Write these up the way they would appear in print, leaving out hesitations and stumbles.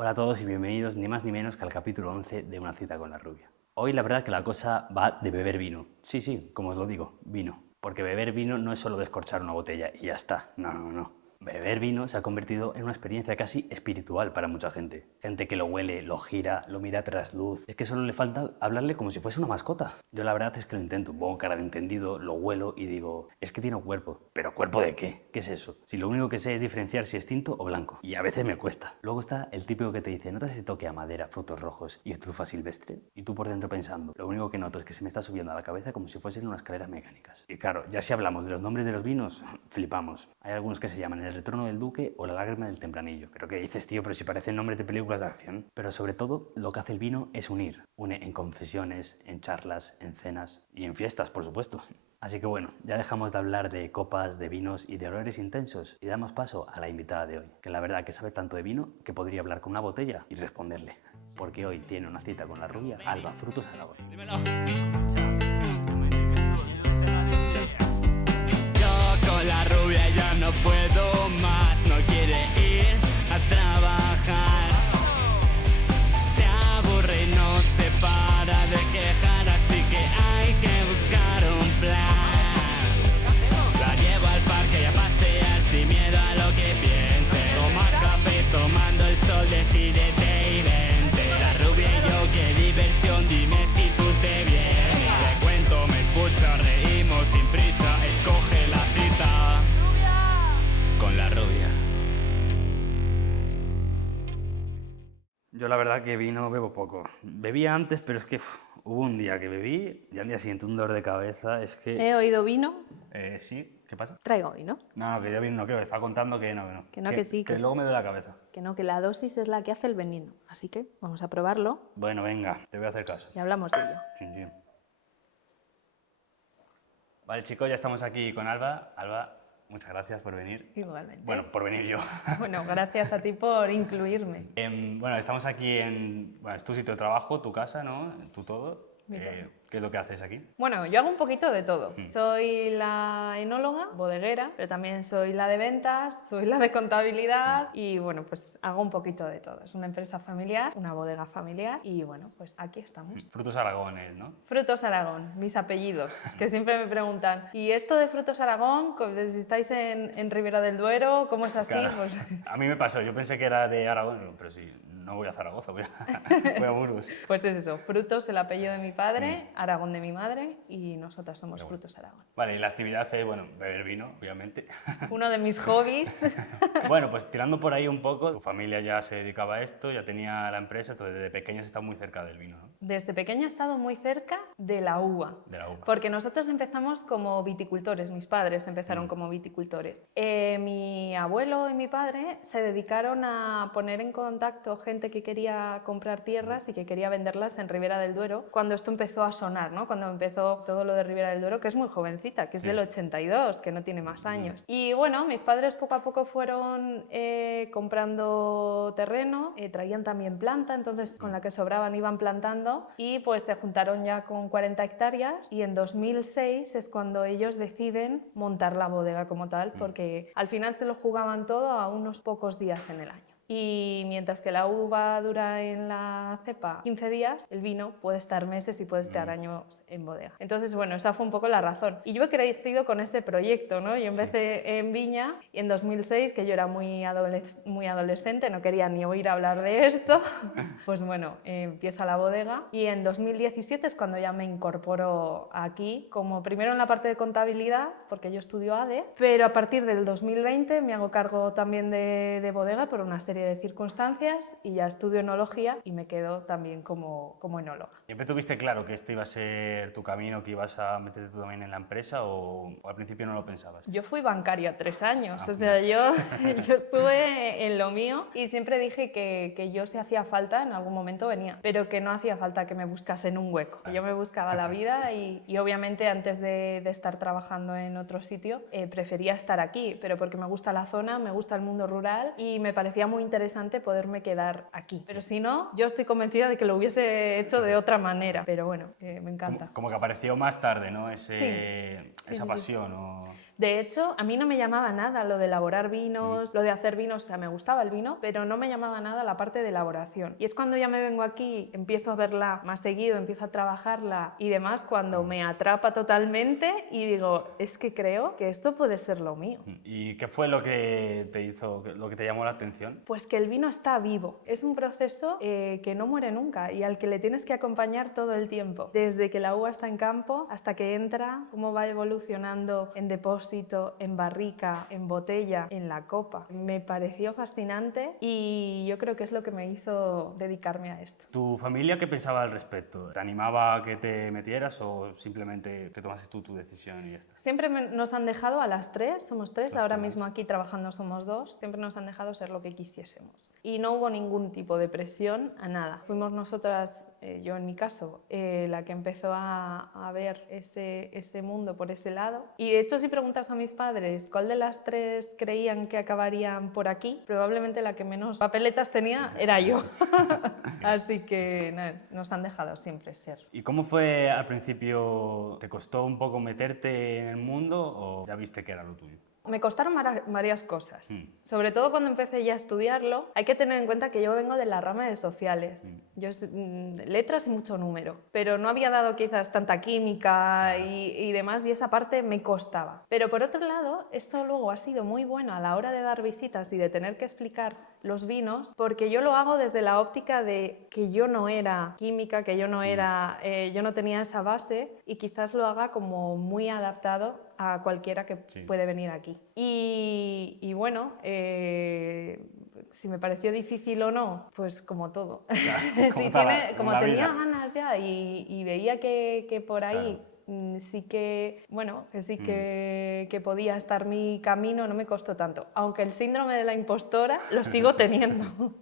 Hola a todos y bienvenidos ni más ni menos que al capítulo 11 de Una cita con la rubia. Hoy la verdad que la cosa va de beber vino. Sí, como os lo digo, vino. Porque beber vino no es solo descorchar una botella y ya está. No. Beber vino se ha convertido en una experiencia casi espiritual para mucha gente. Gente que lo huele, lo gira, lo mira tras luz. Es que solo le falta hablarle como si fuese una mascota. Yo la verdad es que lo intento, pongo cara de entendido, lo huelo y digo, es que tiene cuerpo. ¿Pero cuerpo de qué? ¿Qué es eso? Si lo único que sé es diferenciar si es tinto o blanco. Y a veces me cuesta. Luego está el típico que te dice, ¿notas ese toque a madera, frutos rojos y trufa silvestre? Y tú por dentro pensando, lo único que noto es que se me está subiendo a la cabeza como si fuesen unas escaleras mecánicas. Y claro, ya si hablamos de los nombres de los vinos, flipamos. Hay algunos que se llaman El retorno del duque o La lágrima del tempranillo. ¿Pero qué dices, tío? Pero si parecen nombres de películas de acción. Pero sobre todo, lo que hace el vino es unir. Une en confesiones, en charlas, en cenas y en fiestas, por supuesto. Así que bueno, ya dejamos de hablar de copas, de vinos y de olores intensos y damos paso a la invitada de hoy, que la verdad que sabe tanto de vino que podría hablar con una botella y responderle. Porque hoy tiene una cita con la rubia Alba Frutos Aragón. Con la rubia ya no puedo más, no quiere ir a trabajar. Se aburre y no se para de quejar, así que hay que buscar un plan. La llevo al parque y a pasear sin miedo a lo que piense. Tomar café tomando el sol, decídete y vente. La rubia y yo, qué diversión, dime si tú te vienes. Te cuento, me escucha, reímos sin prisa, escoge la cita con la rubia. Yo la verdad que vino bebo poco. Bebía antes, pero es que hubo un día que bebí y al día siguiente un dolor de cabeza. Es que... He oído vino, Sí, ¿qué pasa? traigo hoy, ¿no? No, que yo vino no creo, estaba contando que no. Que sí, que que luego sí. me duele la cabeza. Que no, que la dosis es la que hace el veneno. Así que vamos a probarlo Bueno, venga, te voy a hacer caso. y hablamos de ello. Chin. Vale, chicos, ya estamos aquí con Alba. Alba, muchas gracias por venir. Igualmente. Bueno, por venir yo. Bueno, gracias a ti por incluirme. Bueno, estamos aquí en... Bueno, es tu sitio de trabajo, tu casa, ¿no? Tu todo. Mi todo. ¿Qué es lo que haces aquí? Bueno, yo hago un poquito de todo. Soy la enóloga, bodeguera, pero también soy la de ventas, soy la de contabilidad y bueno, pues hago un poquito de todo. Es una empresa familiar, una bodega familiar y bueno, pues aquí estamos. Frutos Aragones, ¿no? Frutos Aragón, mis apellidos, que siempre me preguntan, ¿y esto de Frutos Aragón, si estáis en Ribera del Duero, cómo es así? Claro. Pues... A mí me pasó, yo pensé que era de Aragón, pero sí, no voy a Zaragoza, voy a Burgos. Pues es eso, Frutos, el apellido de mi padre, Aragón de mi madre y nosotras somos Frutos Aragón. Vale, y la actividad es, bueno, beber vino, obviamente. Uno de mis hobbies. Bueno, pues tirando por ahí un poco, tu familia ya se dedicaba a esto, ya tenía la empresa, entonces desde pequeña has estado muy cerca del vino, ¿no? Desde pequeña he estado muy cerca de la uva. De la uva. Porque nosotros empezamos como viticultores, mis padres empezaron como viticultores. Mi abuelo y mi padre se dedicaron a poner en contacto gente que quería comprar tierras y que quería venderlas en Ribera del Duero cuando esto empezó a sonar, ¿no? Cuando empezó todo lo de Ribera del Duero, que es muy jovencita, que es del 82, que no tiene más años. Y bueno, mis padres poco a poco fueron comprando terreno, traían también planta, entonces con la que sobraban iban plantando y pues se juntaron ya con 40 hectáreas y en 2006 es cuando ellos deciden montar la bodega como tal, porque al final se lo jugaban todo a unos pocos días en el año. Y mientras que la uva dura en la cepa 15 días, el vino puede estar meses y puede estar años en bodega. Entonces, bueno, esa fue un poco la razón. Y yo he crecido con ese proyecto, ¿no? Yo empecé en Viña y en 2006, que yo era muy adolescente, no quería ni oír hablar de esto, pues bueno, empieza la bodega y en 2017 es cuando ya me incorporo aquí, como primero en la parte de contabilidad, porque yo estudio ADE, pero a partir del 2020 me hago cargo también de bodega por una serie de circunstancias y ya estudio enología y me quedo también como enóloga. ¿Siempre tuviste claro que este iba a ser tu camino, que ibas a meterte tú también en la empresa o al principio no lo pensabas? Yo fui bancaria 3 años, o sea, yo estuve en lo mío y siempre dije que yo si hacía falta en algún momento venía, pero que no hacía falta que me buscasen un hueco. Yo me buscaba la vida y obviamente antes de estar trabajando en otro sitio prefería estar aquí, pero porque me gusta la zona, me gusta el mundo rural y me parecía muy interesante poderme quedar aquí. Pero si no, yo estoy convencida de que lo hubiese hecho de otra manera. Pero bueno, me encanta. Como que apareció más tarde, ¿no? Sí, Esa pasión. O... De hecho, a mí no me llamaba nada lo de elaborar vinos, lo de hacer vinos, o sea, me gustaba el vino, pero no me llamaba nada la parte de elaboración. Y es cuando ya me vengo aquí, empiezo a verla más seguido, empiezo a trabajarla y demás, cuando me atrapa totalmente y digo, es que creo que esto puede ser lo mío. ¿Y qué fue lo que te hizo, lo que te llamó la atención? Pues que el vino está vivo, es un proceso que no muere nunca y al que le tienes que acompañar todo el tiempo, desde que la uva está en campo hasta que entra, cómo va evolucionando en depósito, en barrica, en botella, en la copa. Me pareció fascinante y yo creo que es lo que me hizo dedicarme a esto. ¿Tu familia qué pensaba al respecto? ¿Te animaba a que te metieras o simplemente que tomases tú tu decisión y ya está? Siempre nos han dejado a las tres, somos tres, Las ahora tres. mismo aquí trabajando somos dos, siempre nos han dejado ser lo que quisiésemos. Y no hubo ningún tipo de presión a nada. Fuimos nosotras, yo en mi caso, la que empezó a ver ese mundo por ese lado. Y de hecho, si preguntas a mis padres cuál de las tres creían que acabarían por aquí, probablemente la que menos papeletas tenía era yo. Así que nada, nos han dejado siempre ser. ¿Y cómo fue al principio? ¿Te costó un poco meterte en el mundo o ya viste que era lo tuyo? Me costaron varias cosas. Sobre todo cuando empecé ya a estudiarlo, hay que tener en cuenta que yo vengo de la rama de sociales. Yo letras y mucho número, pero no había dado quizás tanta química y demás, y esa parte me costaba. Pero por otro lado, esto luego ha sido muy bueno a la hora de dar visitas y de tener que explicar los vinos, porque yo lo hago desde la óptica de que yo no era química, que yo no era, yo no tenía esa base, y quizás lo haga como muy adaptado a cualquiera que puede venir aquí. Y bueno, si me pareció difícil o no, pues como todo. Claro, como tenía ganas ya y veía que por ahí sí que, bueno, que sí que podía estar mi camino, no me costó tanto. Aunque el síndrome de la impostora lo sigo teniendo.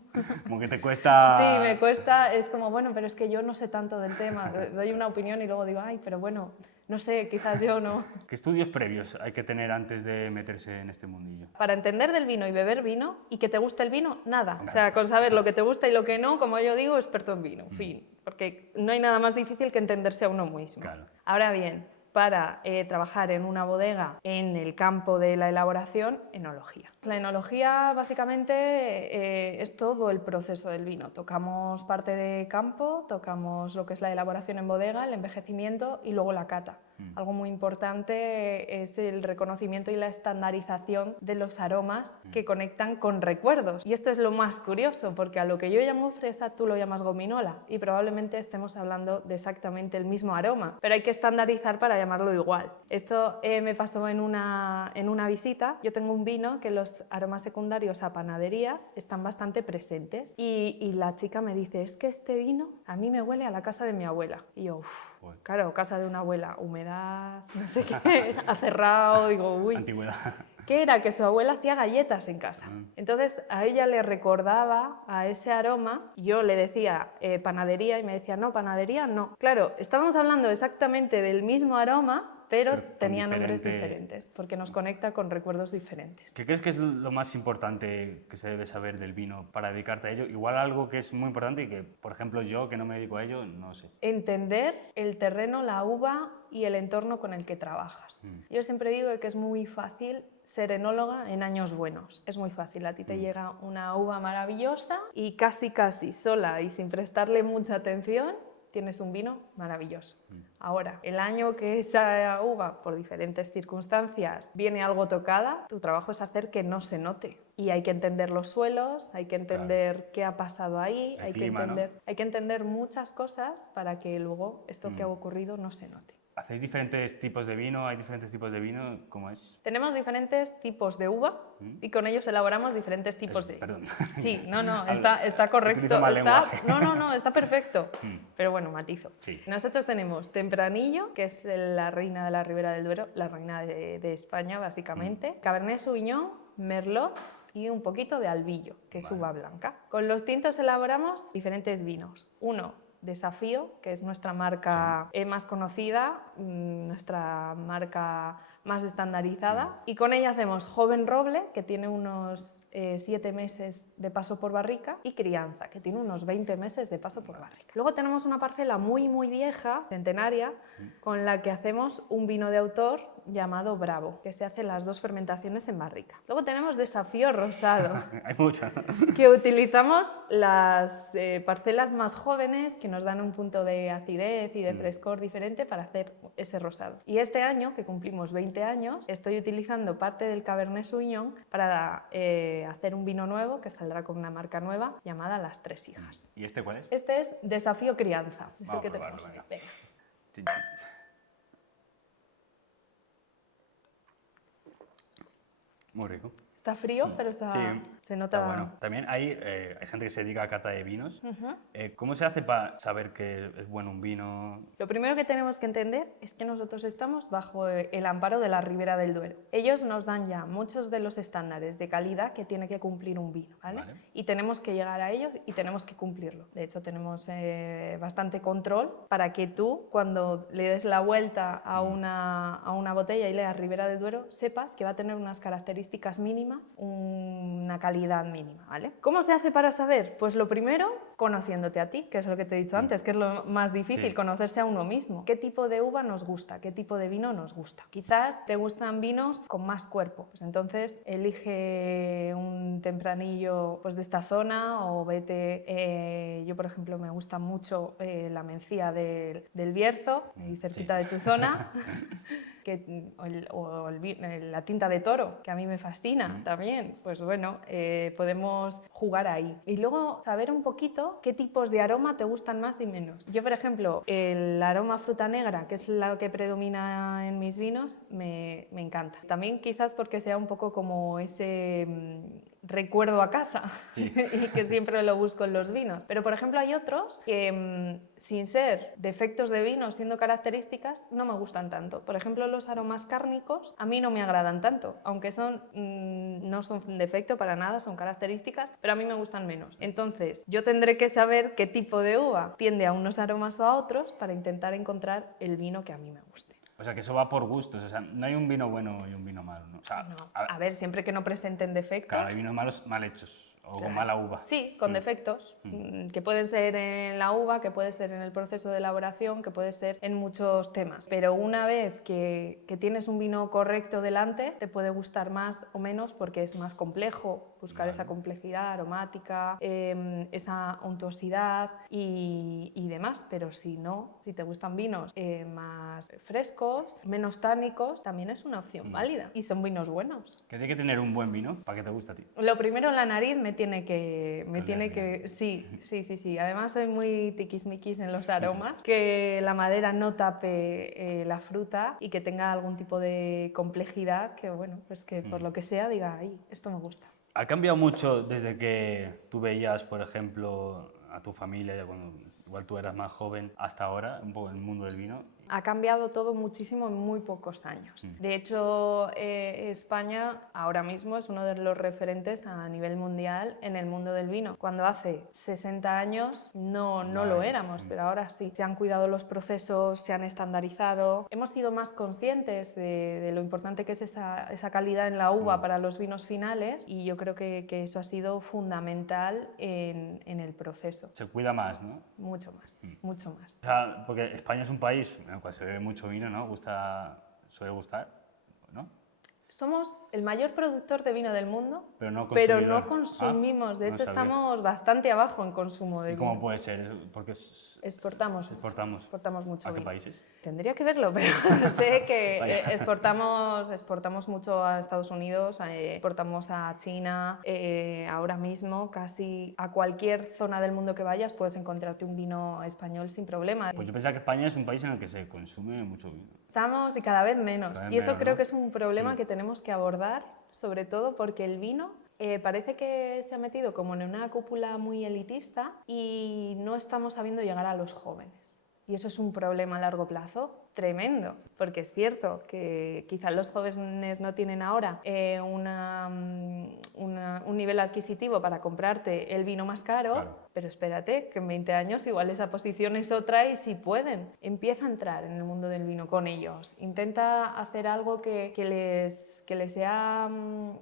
Como que te cuesta... Sí, me cuesta, es como, bueno, pero es que yo no sé tanto del tema. Doy una opinión y luego digo, ay, pero bueno, no sé, quizás yo no. ¿Qué estudios previos hay que tener antes de meterse en este mundillo? Para entender del vino y beber vino y que te guste el vino, nada. O sea, con saber lo que te gusta y lo que no, como yo digo, experto en vino, fin. Porque no hay nada más difícil que entenderse a uno mismo. Claro. Ahora bien, para trabajar en una bodega en el campo de la elaboración, enología. La enología básicamente es todo el proceso del vino. Tocamos parte de campo, tocamos lo que es la elaboración en bodega, el envejecimiento y luego la cata. Algo muy importante es el reconocimiento y la estandarización de los aromas que conectan con recuerdos. Y esto es lo más curioso, porque a lo que yo llamo fresa tú lo llamas gominola y probablemente estemos hablando de exactamente el mismo aroma, pero hay que estandarizar para llamarlo igual. Esto me pasó en una visita. Yo tengo un vino que los aromas secundarios a panadería están bastante presentes y la chica me dice, es que este vino a mí me huele a la casa de mi abuela. Y yo, claro, casa de una abuela, humedad, no sé qué, ha cerrado, digo, uy. Antigüedad. ¿Qué era? Que su abuela hacía galletas en casa. Entonces a ella le recordaba a ese aroma, yo le decía panadería y me decía, no, panadería no. Claro, estábamos hablando exactamente del mismo aroma, pero tenía nombres diferentes, porque nos conecta con recuerdos diferentes. ¿Qué crees que es lo más importante que se debe saber del vino para dedicarte a ello? Igual algo que es muy importante y que, por ejemplo, yo que no me dedico a ello, no sé. Entender el terreno, la uva y el entorno con el que trabajas. Yo siempre digo que es muy fácil ser enóloga en años buenos. Es muy fácil, a ti te llega una uva maravillosa y casi sola y sin prestarle mucha atención, tienes un vino maravilloso. Ahora, el año que esa uva, por diferentes circunstancias, viene algo tocada, tu trabajo es hacer que no se note. Y hay que entender los suelos, hay que entender qué ha pasado ahí, hay que entender muchas cosas para que luego esto que ha ocurrido no se note. ¿Hacéis diferentes tipos de vino? ¿Hay diferentes tipos de vino? ¿Cómo es? Tenemos diferentes tipos de uva y con ellos elaboramos diferentes tipos de... Perdón. Sí, está correcto. Está perfecto. Pero bueno, matizo. Sí. Nosotros tenemos Tempranillo, que es la reina de la Ribera del Duero, la reina de España, básicamente. Cabernet Sauvignon, Merlot y un poquito de Albillo, que es uva blanca. Con los tintos elaboramos diferentes vinos. Uno, Desafío, que es nuestra marca más conocida, nuestra marca más estandarizada, y con ella hacemos Joven Roble, que tiene unos 7 meses de paso por barrica, y Crianza, que tiene unos 20 meses de paso por barrica. Luego tenemos una parcela muy vieja, centenaria, con la que hacemos un vino de autor llamado Bravo, que se hace las 2 fermentaciones en barrica. Luego tenemos Desafío Rosado, Hay muchas. que utilizamos las parcelas más jóvenes que nos dan un punto de acidez y de frescor diferente para hacer ese rosado. Y este año, que cumplimos 20 años, estoy utilizando parte del Cabernet Sauvignon para hacer un vino nuevo que saldrá con una marca nueva llamada Las Tres Hijas. ¿Y este cuál es? Este es Desafío Crianza, es el Vamos que a probarlo, tenemos. venga. Venga. Chin, chin. Muy rico. Está frío, pero Sí, se nota... está bueno. También hay gente que se dedica a cata de vinos. ¿Cómo se hace para saber que es bueno un vino? Lo primero que tenemos que entender es que nosotros estamos bajo el amparo de la Ribera del Duero. Ellos nos dan ya muchos de los estándares de calidad que tiene que cumplir un vino, ¿vale? Y tenemos que llegar a ellos y tenemos que cumplirlo. De hecho, tenemos bastante control para que tú, cuando le des la vuelta a una botella y leas Ribera del Duero, sepas que va a tener unas características mínimas, una calidad mínima, ¿vale? ¿Cómo se hace para saber? Pues lo primero, conociéndote a ti, que es lo que te he dicho antes, que es lo más difícil, conocerse a uno mismo. ¿Qué tipo de uva nos gusta? ¿Qué tipo de vino nos gusta? Quizás te gustan vinos con más cuerpo, pues entonces elige un tempranillo pues de esta zona o vete... yo, por ejemplo, me gusta mucho la Mencía del Bierzo, ahí cerquita de tu zona. La tinta de toro, que a mí me fascina también, pues bueno, podemos jugar ahí. Y luego saber un poquito qué tipos de aroma te gustan más y menos. Yo, por ejemplo, el aroma fruta negra, que es la que predomina en mis vinos, me encanta. También quizás porque sea un poco como ese... recuerdo a casa y que siempre lo busco en los vinos. Pero, por ejemplo, hay otros que, sin ser defectos de vino, siendo características, no me gustan tanto. Por ejemplo, los aromas cárnicos a mí no me agradan tanto, aunque no son defecto para nada, son características, pero a mí me gustan menos. Entonces, yo tendré que saber qué tipo de uva tiende a unos aromas o a otros para intentar encontrar el vino que a mí me guste. O sea, que eso va por gustos, o sea, no hay un vino bueno y un vino malo, ¿no? O sea, No. A ver, siempre que no presenten defectos... Claro, hay vinos malos mal hechos o con mala uva. Sí, con defectos, que pueden ser en la uva, que puede ser en el proceso de elaboración, que puede ser en muchos temas. Pero una vez que tienes un vino correcto delante, te puede gustar más o menos porque es más complejo, buscar esa complejidad aromática, esa untuosidad y demás. Pero si no, si te gustan vinos más frescos, menos tánicos, también es una opción válida y son vinos buenos. ¿Qué tiene que tener un buen vino para que te guste a ti? Lo primero, la nariz me tiene que... Sí. Además soy muy tiquismiquis en los aromas, que la madera no tape la fruta y que tenga algún tipo de complejidad que, bueno, pues que por lo que sea diga, ay, esto me gusta. ¿Ha cambiado mucho desde que tú veías, por ejemplo, a tu familia, cuando igual tú eras más joven, hasta ahora, un poco el mundo del vino? Ha cambiado todo muchísimo en muy pocos años. De hecho, España ahora mismo es uno de los referentes a nivel mundial en el mundo del vino. Cuando hace 60 años no lo éramos, pero ahora sí. Se han cuidado los procesos, se han estandarizado. Hemos sido más conscientes de lo importante que es esa calidad en la uva para los vinos finales y yo creo que eso ha sido fundamental en el proceso. Se cuida más, ¿no? Mucho más, mucho más. O sea, porque España es un país en el cual se bebe mucho vino, ¿no? Suele gustar, ¿no? Somos el mayor productor de vino del mundo, pero no consumimos. De hecho, sabía. estamos bastante abajo en consumo de ¿Y vino. cómo puede ser? Porque Exportamos mucho ¿A qué vino. países? Tendría que verlo, pero sé que exportamos mucho a Estados Unidos, exportamos a China. Ahora mismo, casi a cualquier zona del mundo que vayas puedes encontrarte un vino español sin problema. Pues yo pensaba que España es un país en el que se consume mucho vino. Estamos y cada vez menos. Cada vez Y eso menos, creo ¿no? que es un problema que tenemos que abordar, sobre todo porque el vino parece que se ha metido como en una cúpula muy elitista y no estamos sabiendo llegar a los jóvenes. Y eso es un problema a largo plazo tremendo, porque es cierto que quizás los jóvenes no tienen ahora un nivel adquisitivo para comprarte el vino más caro, Claro. pero espérate, que en 20 años igual esa posición es otra y si pueden, empieza a entrar en el mundo del vino con ellos, intenta hacer algo que les sea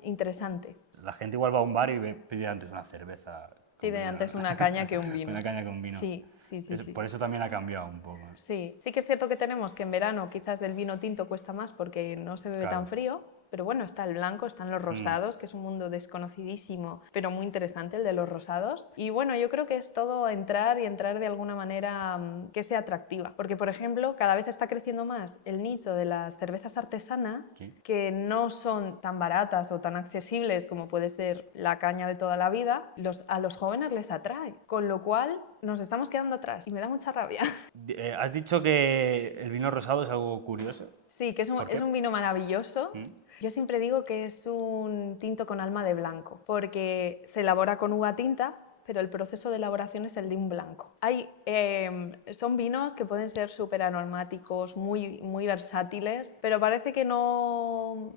interesante. La gente igual va a un bar y pide antes una cerveza. Pide antes una caña que un vino. Una caña con vino. Sí, sí, sí, sí. Por eso también ha cambiado un poco. Sí, sí que es cierto que tenemos que en verano quizás el vino tinto cuesta más porque no se bebe Claro. tan frío, pero bueno, está el blanco, están los rosados, que es un mundo desconocidísimo, pero muy interesante el de los rosados. Y bueno, yo creo que es todo entrar y entrar de alguna manera que sea atractiva. Porque, por ejemplo, cada vez está creciendo más el nicho de las cervezas artesanas, Sí. que no son tan baratas o tan accesibles como puede ser la caña de toda la vida. A los jóvenes les atrae, con lo cual nos estamos quedando atrás y me da mucha rabia. Has dicho que el vino rosado es algo curioso. Sí, que es ¿Por qué? un vino maravilloso. Yo siempre digo que es un tinto con alma de blanco, porque se elabora con uva tinta, pero el proceso de elaboración es el de un blanco. Son vinos que pueden ser súper aromáticos, muy, muy versátiles, pero parece que no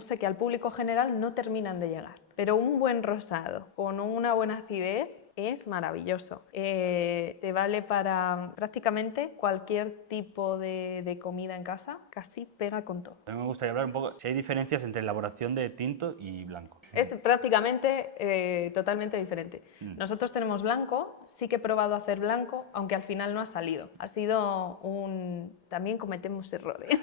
sé, que al público general no terminan de llegar. Pero un buen rosado con una buena acidez es maravilloso. Te vale para prácticamente cualquier tipo de comida en casa, casi pega con todo. A mí me gustaría hablar un poco si hay diferencias entre elaboración de tinto y blanco. Es prácticamente totalmente diferente. Nosotros tenemos blanco, sí que he probado a hacer blanco, aunque al final no ha salido. Ha sido También cometemos errores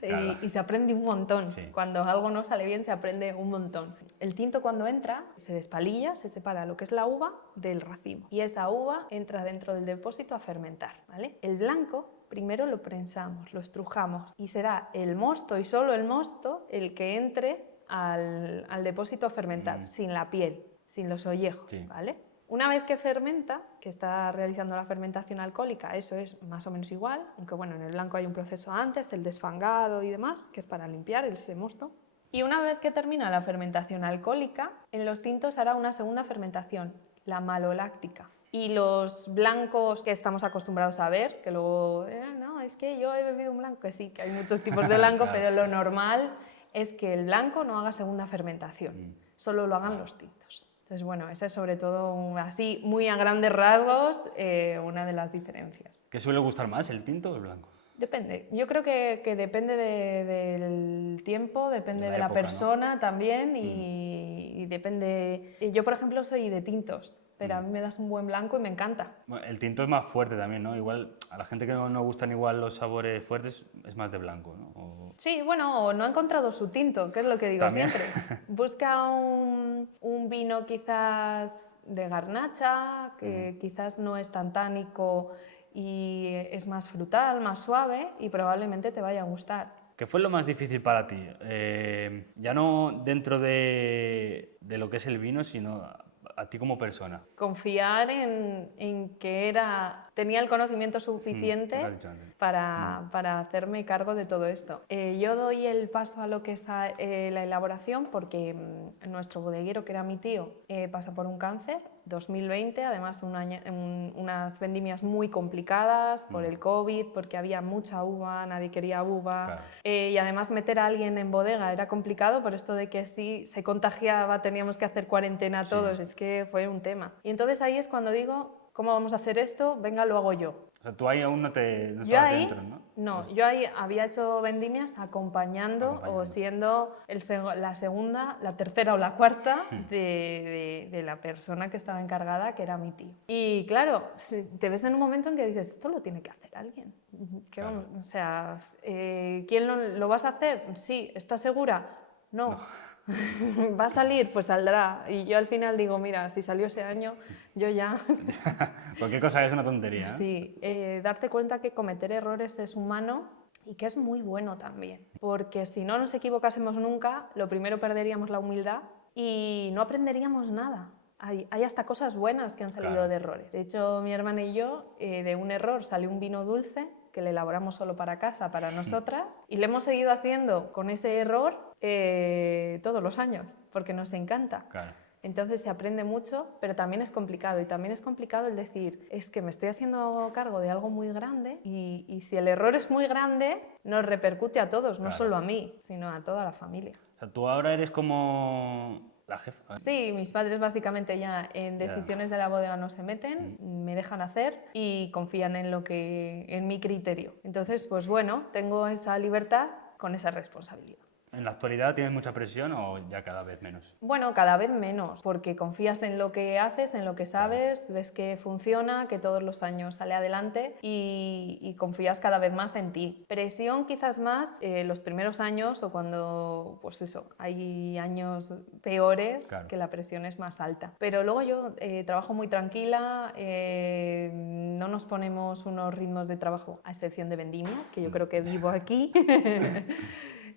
Claro. y se aprende un montón. Sí. Cuando algo no sale bien se aprende un montón. El tinto cuando entra se despalilla, se separa lo que es la uva del racimo y esa uva entra dentro del depósito a fermentar, ¿vale? El blanco primero lo prensamos, lo estrujamos y será el mosto y solo el mosto el que entre al depósito a fermentar, sin la piel, sin los ollejos, Sí. ¿vale? Una vez que fermenta, que está realizando la fermentación alcohólica, eso es más o menos igual, aunque bueno, en el blanco hay un proceso antes, el desfangado y demás, que es para limpiar ese mosto. Y una vez que termina la fermentación alcohólica, en los tintos hará una segunda fermentación, la maloláctica. Y los blancos que estamos acostumbrados a ver, que luego, no, es que yo he bebido un blanco, que sí, que hay muchos tipos de blanco, Claro. pero lo normal es que el blanco no haga segunda fermentación, solo lo hagan los tintos. Entonces, bueno, esa es sobre todo, así, muy a grandes rasgos, una de las diferencias. ¿Qué suele gustar más, el tinto o el blanco? Depende. Yo creo que depende del tiempo, depende De la de la época, ¿no? persona también y depende... Yo, por ejemplo, soy de tintos, pero a mí me das un buen blanco y me encanta. Bueno, el tinto es más fuerte también, ¿no? Igual a la gente que no gustan igual los sabores fuertes es más de blanco, ¿no? Sí, bueno, o no ha encontrado su tinto, que es lo que digo También. siempre. Busca un vino quizás de garnacha, que quizás no es tan tánico y es más frutal, más suave y probablemente te vaya a gustar. ¿Qué fue lo más difícil para ti? Ya no dentro de lo que es el vino, sino a ti como persona. Confiar en que tenía el conocimiento suficiente lo has dicho antes. para hacerme cargo de todo esto. Yo doy el paso a lo que es la elaboración porque nuestro bodeguero, que era mi tío, pasa por un cáncer, 2020, además unas vendimias muy complicadas por el COVID, porque había mucha uva, nadie quería uva. Claro. Y además meter a alguien en bodega era complicado por esto de que si se contagiaba teníamos que hacer cuarentena todos, es que fue un tema. Y entonces ahí es cuando digo, ¿cómo vamos a hacer esto? Venga, lo hago yo. O sea, tú ahí aún no Yo estabas ahí, dentro, ¿no? no, yo ahí había hecho vendimias acompañando. O siendo la segunda, la tercera o la cuarta de la persona que estaba encargada, que era mi tío. Y claro, te ves en un momento en que dices, esto lo tiene que hacer alguien. Claro. O sea, ¿quién lo vas a hacer? Sí, ¿estás segura? No. ¿Va a salir? Pues saldrá. Y yo al final digo, mira, si salió ese año, yo ya... Cualquier cosa es una tontería, ¿eh? Sí, darte cuenta que cometer errores es humano y que es muy bueno también. Porque si no nos equivocásemos nunca, lo primero perderíamos la humildad y no aprenderíamos nada. Hay hasta cosas buenas que han salido Claro. de errores. De hecho, mi hermana y yo, de un error salió un vino dulce que le elaboramos solo para casa, para nosotras, y le hemos seguido haciendo con ese error todos los años, porque nos encanta. Claro. Entonces se aprende mucho, pero también es complicado. Y también es complicado el decir, es que me estoy haciendo cargo de algo muy grande y si el error es muy grande, nos repercute a todos, no Claro. solo a mí, sino a toda la familia. O sea, tú ahora eres como la jefa. Sí, mis padres básicamente ya en decisiones de la bodega no se meten, me dejan hacer y confían en mi criterio. Entonces, pues bueno, tengo esa libertad con esa responsabilidad. ¿En la actualidad tienes mucha presión o ya cada vez menos? Bueno, cada vez menos, porque confías en lo que haces, en lo que sabes, ves que funciona, que todos los años sale adelante y confías cada vez más en ti. Presión quizás más los primeros años o cuando, pues eso, hay años peores, Claro. que la presión es más alta. Pero luego yo trabajo muy tranquila, no nos ponemos unos ritmos de trabajo, a excepción de vendimias, que yo creo que vivo aquí.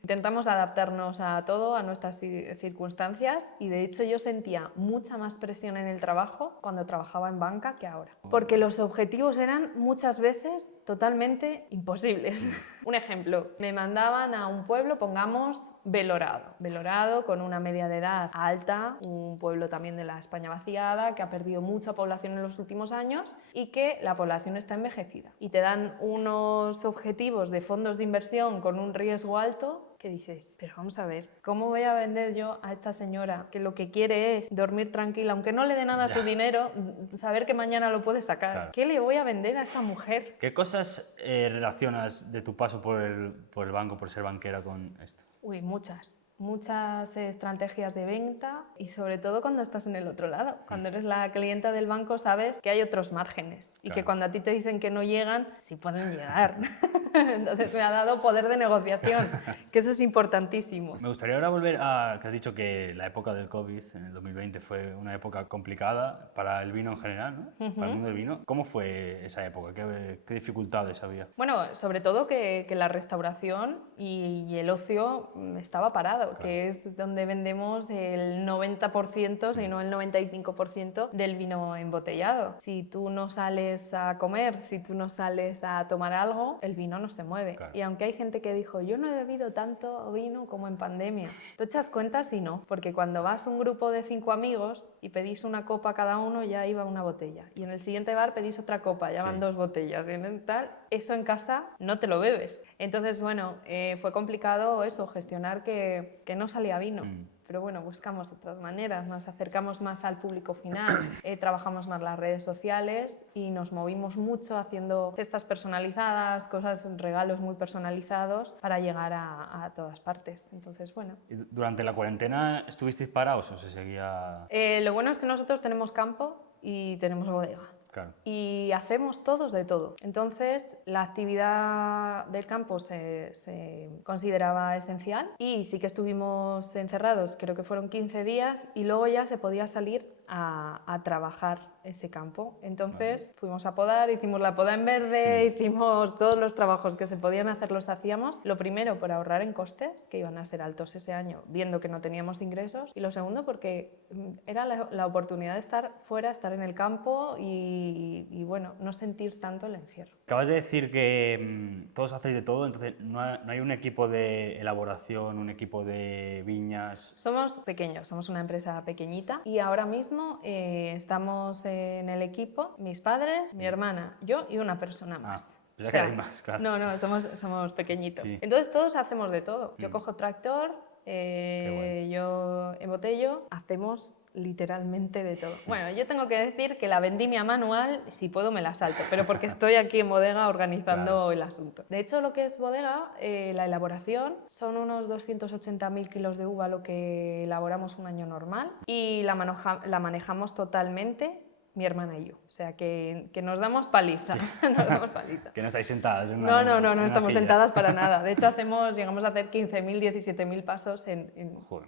Intentamos adaptarnos a todo, a nuestras circunstancias y de hecho yo sentía mucha más presión en el trabajo cuando trabajaba en banca que ahora. Porque los objetivos eran muchas veces totalmente imposibles. Un ejemplo, me mandaban a un pueblo, pongamos Belorado con una media de edad alta, un pueblo también de la España vaciada que ha perdido mucha población en los últimos años y que la población está envejecida. Y te dan unos objetivos de fondos de inversión con un riesgo alto que dices, pero vamos a ver, ¿cómo voy a vender yo a esta señora que lo que quiere es dormir tranquila, aunque no le dé nada a su dinero, saber que mañana lo puede sacar? Claro. ¿Qué le voy a vender a esta mujer? ¿Qué cosas relacionas de tu paso por el banco, por ser banquera con esto? Uy, muchas estrategias de venta y sobre todo cuando estás en el otro lado. Cuando eres la clienta del banco sabes que hay otros márgenes y que cuando a ti te dicen que no llegan, sí pueden llegar. Entonces me ha dado poder de negociación, que eso es importantísimo. Me gustaría ahora volver a que has dicho que la época del COVID en el 2020 fue una época complicada para el vino en general, ¿no? Para el mundo del vino. ¿Cómo fue esa época? ¿Qué dificultades había? Bueno, sobre todo que la restauración y el ocio estaba parado, que es donde vendemos el 90%, si no el 95% del vino embotellado. Si tú no sales a comer, si tú no sales a tomar algo, el vino no se mueve. Claro. Y aunque hay gente que dijo, yo no he bebido tanto vino como en pandemia, tú echas cuentas y no, porque cuando vas a un grupo de 5 amigos y pedís una copa cada uno, ya iba una botella. Y en el siguiente bar pedís otra copa, ya van 2 botellas. Y en tal, eso en casa no te lo bebes. Entonces, bueno, fue complicado eso, gestionar que no salía vino. Pero bueno, buscamos otras maneras, nos acercamos más al público final, trabajamos más las redes sociales y nos movimos mucho haciendo cestas personalizadas, cosas, regalos muy personalizados para llegar a todas partes. Entonces, bueno. ¿Y durante la cuarentena estuvisteis parados o se seguía...? Lo bueno es que nosotros tenemos campo y tenemos bodega. Claro. Y hacemos todos de todo. Entonces, la actividad del campo se consideraba esencial y sí que estuvimos encerrados, creo que fueron 15 días, y luego ya se podía salir a trabajar ese campo. Entonces fuimos a podar, hicimos la poda en verde, hicimos todos los trabajos que se podían hacer, los hacíamos. Lo primero, por ahorrar en costes, que iban a ser altos ese año, viendo que no teníamos ingresos. Y lo segundo, porque era la oportunidad de estar fuera, estar en el campo y bueno, no sentir tanto el encierro. Acabas de decir que todos hacéis de todo, entonces no hay un equipo de elaboración, un equipo de viñas... Somos pequeños, somos una empresa pequeñita y ahora mismo estamos en el equipo mis padres, mi hermana, yo y una persona más. Ya que hay más, claro. No, somos pequeñitos. Sí. Entonces todos hacemos de todo. Yo cojo tractor, yo embotello, hacemos literalmente de todo. Bueno, yo tengo que decir que la vendimia manual, si puedo me la salto, pero porque estoy aquí en bodega organizando el asunto. De hecho, lo que es bodega, la elaboración, son unos 280.000 kilos de uva lo que elaboramos un año normal y la manejamos totalmente mi hermana y yo. O sea, que nos damos paliza. Nos damos paliza. Que no estáis sentadas en No una estamos silla. sentadas para nada. De hecho, llegamos a hacer 15.000, 17.000 pasos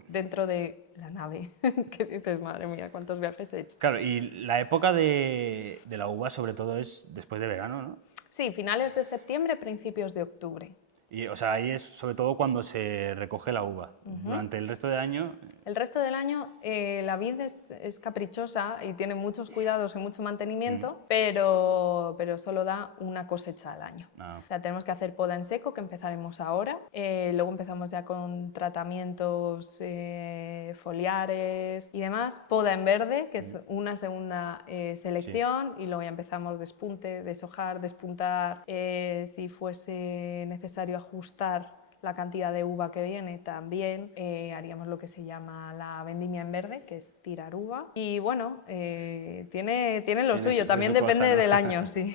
dentro de la nave. Que dices, madre mía, cuántos viajes he hecho. Claro, y la época de la uva sobre todo es después de verano, ¿no? Sí, finales de septiembre, principios de octubre. Y, o sea, ahí es sobre todo cuando se recoge la uva. Durante el resto del año... El resto del año la vid es caprichosa y tiene muchos cuidados y mucho mantenimiento, pero solo da una cosecha al año. O sea, tenemos que hacer poda en seco, que empezaremos ahora. Luego empezamos ya con tratamientos foliares y demás. Poda en verde, que es una segunda selección, y luego ya empezamos despunte, deshojar, despuntar. Si fuese necesario ajustar la cantidad de uva que viene, también haríamos lo que se llama la vendimia en verde, que es tirar uva. Y bueno, tiene lo suyo, también su cosa, depende ¿no? del año, sí.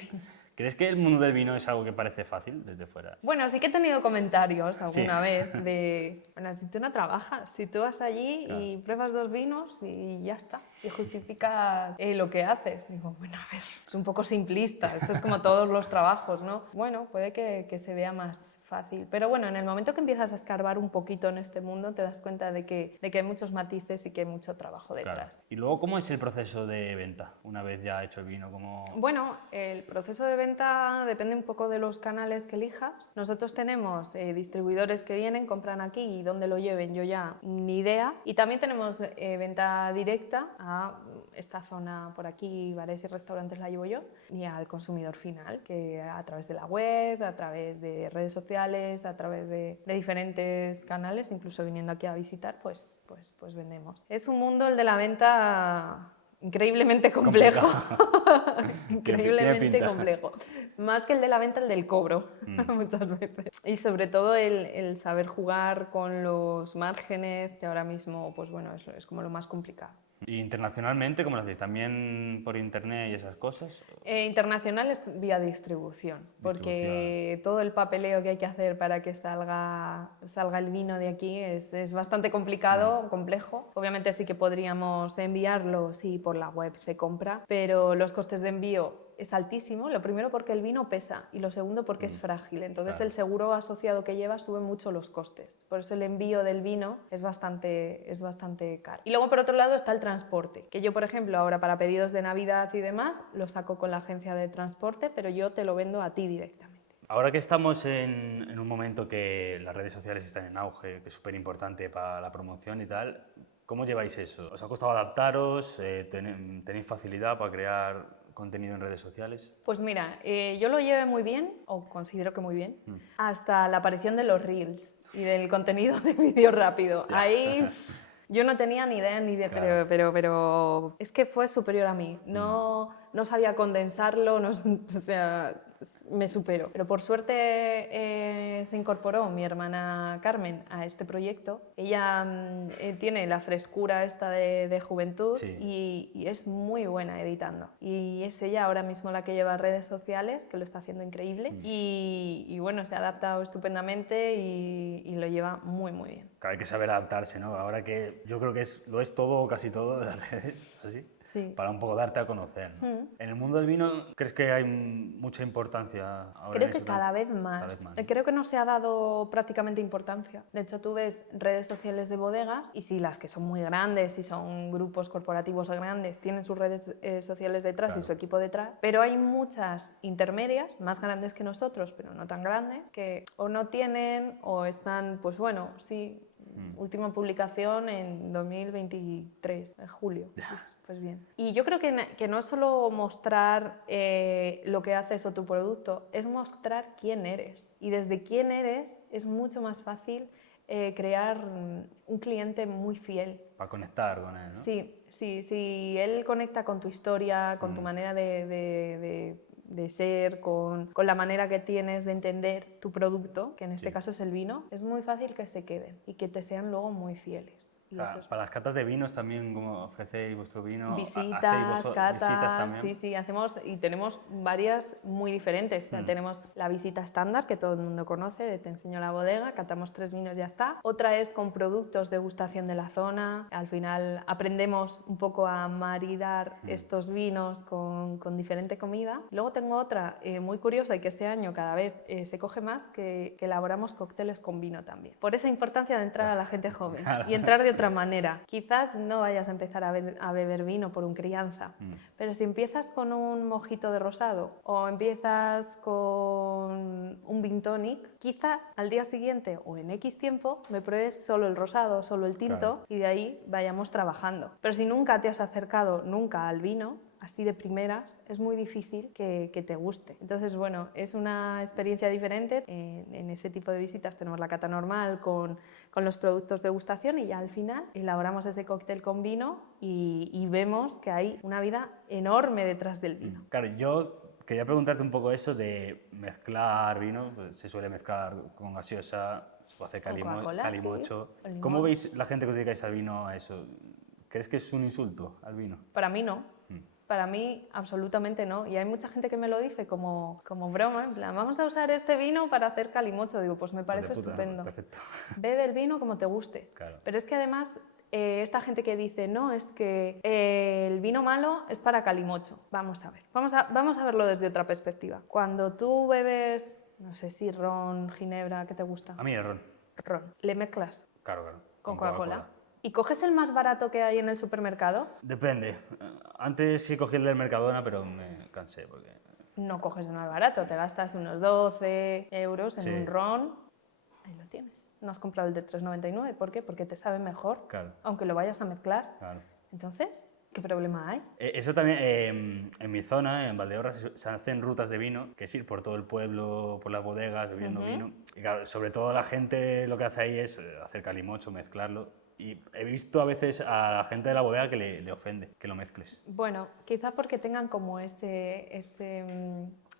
¿Crees que el mundo del vino es algo que parece fácil desde fuera? Bueno, sí que he tenido comentarios alguna vez de, bueno, si tú no trabajas, si tú vas allí y pruebas 2 vinos y ya está, y justificas lo que haces. Digo, bueno, a ver, es un poco simplista, esto es como todos los trabajos, ¿no? Bueno, puede que se vea más fácil, pero bueno, en el momento que empiezas a escarbar un poquito en este mundo te das cuenta de que hay muchos matices y que hay mucho trabajo detrás. Claro. Y luego, ¿cómo es el proceso de venta? Una vez ya hecho el vino, ¿cómo...? Bueno, el proceso de venta depende un poco de los canales que elijas. Nosotros tenemos distribuidores que vienen, compran aquí y donde lo lleven yo ya ni idea. Y también tenemos venta directa a esta zona por aquí, bares y restaurantes la llevo yo, y al consumidor final, que a través de la web, a través de redes sociales, a través de diferentes canales, incluso viniendo aquí a visitar, pues vendemos. Es un mundo, el de la venta, increíblemente complejo. Increíblemente complejo. Más que el de la venta, el del cobro, muchas veces. Y sobre todo el saber jugar con los márgenes, que ahora mismo, pues bueno, es como lo más complicado. ¿Y internacionalmente cómo lo hacéis? ¿También por internet y esas cosas? Internacional es vía distribución, porque todo el papeleo que hay que hacer para que salga el vino de aquí es bastante complicado, complejo. Obviamente sí que podríamos enviarlo si por la web se compra, pero los costes de envío es altísimo, lo primero porque el vino pesa y lo segundo porque es frágil, entonces el seguro asociado que lleva sube mucho los costes, por eso el envío del vino es bastante caro. Y luego por otro lado está el transporte, que yo por ejemplo ahora para pedidos de Navidad y demás lo saco con la agencia de transporte, pero yo te lo vendo a ti directamente. Ahora que estamos en un momento que las redes sociales están en auge, que es súper importante para la promoción y tal, ¿cómo lleváis eso? ¿Os ha costado adaptaros? ¿Tenéis facilidad para crear contenido en redes sociales? Pues mira, yo lo llevé muy bien, o considero que muy bien, hasta la aparición de los Reels y del contenido de vídeo rápido. Ahí yo no tenía ni idea, Claro. pero es que fue superior a mí. No sabía condensarlo, o sea, me superó. Pero por suerte se incorporó mi hermana Carmen a este proyecto. Ella tiene la frescura esta de juventud y es muy buena editando. Y es ella ahora mismo la que lleva redes sociales, que lo está haciendo increíble. Y bueno, se ha adaptado estupendamente y lo lleva muy, muy bien. Claro, hay que saber adaptarse, ¿no? Ahora que yo creo que lo es todo o casi todo de las redes, así. Sí. Para un poco darte a conocer, ¿no? En el mundo del vino, ¿crees que hay mucha importancia ahora? Creo en que eso? cada vez más. Creo que no se ha dado prácticamente importancia. De hecho, tú ves redes sociales de bodegas y sí, las que son muy grandes y son grupos corporativos grandes, tienen sus redes sociales detrás y su equipo detrás, pero hay muchas intermedias, más grandes que nosotros, pero no tan grandes, que o no tienen o están, pues bueno, sí. Última publicación en 2023, en julio. Pues bien. Y yo creo que no es solo mostrar lo que haces o tu producto, es mostrar quién eres. Y desde quién eres es mucho más fácil crear un cliente muy fiel. Para conectar con él, ¿no? Sí, él conecta con tu historia, con tu manera de ser, con la manera que tienes de entender tu producto, que en este caso es el vino, es muy fácil que se queden y que te sean luego muy fieles. Para las catas de vinos también, ¿cómo ofrecéis vuestro vino? Visitas, catas, visitas también. sí, hacemos y tenemos varias muy diferentes. O sea, tenemos la visita estándar que todo el mundo conoce, de te enseño la bodega, catamos 3 vinos y ya está. Otra es con productos de degustación de la zona. Al final aprendemos un poco a maridar estos vinos con diferente comida. Luego tengo otra muy curiosa y que este año cada vez se coge más, que elaboramos cócteles con vino también. Por esa importancia de entrar a la gente joven y entrar de otra manera. Quizás no vayas a empezar a beber vino por un crianza, pero si empiezas con un mojito de rosado o empiezas con un gin tonic, quizás al día siguiente o en X tiempo me pruebes solo el rosado, solo el tinto y de ahí vayamos trabajando. Pero si nunca te has acercado nunca al vino, así de primeras, es muy difícil que te guste. Entonces, bueno, es una experiencia diferente. En ese tipo de visitas tenemos la cata normal con los productos de degustación y ya al final elaboramos ese cóctel con vino y vemos que hay una vida enorme detrás del vino. Claro, yo quería preguntarte un poco eso de mezclar vino. Pues se suele mezclar con gaseosa, se puede hacer calimocho. Sí, ¿Cómo veis la gente que os dedicáis al vino a eso? ¿Crees que es un insulto al vino? Para mí no. Para mí, absolutamente no. Y hay mucha gente que me lo dice como broma, en plan, vamos a usar este vino para hacer calimocho. Digo, pues me parece Pues de puta, estupendo. perfecto. Bebe el vino como te guste. Claro. Pero es que además, esta gente que dice, no, es que el vino malo es para calimocho. Vamos a ver, vamos a verlo desde otra perspectiva. Cuando tú bebes, no sé si ron, ginebra, ¿qué te gusta? A mí el ron. Ron. ¿Le mezclas Claro. con Coca-Cola? ¿Y coges el más barato que hay en el supermercado? Depende. Antes sí cogí el del Mercadona, pero me cansé porque... No coges el más barato, te gastas unos 12 euros en Sí. un ron. Ahí lo tienes. No has comprado el de 3,99. ¿Por qué? Porque te sabe mejor, Claro, aunque lo vayas a mezclar. claro. Entonces, ¿qué problema hay? Eso también, en mi zona, en Valdeorras, se hacen rutas de vino, que es ir por todo el pueblo, por las bodegas, bebiendo vino. Y claro, sobre todo la gente lo que hace ahí es hacer calimocho, mezclarlo. Y he visto a veces a la gente de la bodega que le ofende que lo mezcles. Bueno, quizá porque tengan como